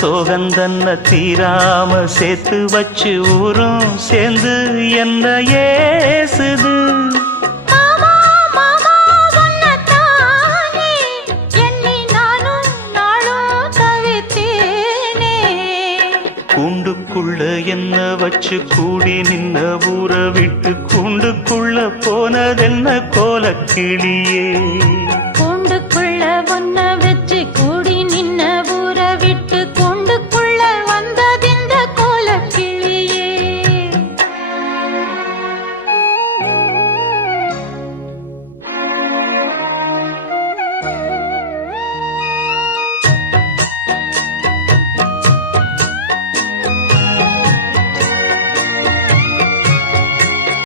சோகந்தன்ன தீராம சேர்த்து வச்சு ஊரும் சேர்ந்து என்ன ஏசுது. கூண்டுக்குள்ள என்ன வச்சு கூடி நின்ன ஊரை விட்டு கூண்டுக்குள்ள போனதென்ன கோலக்கிளியே.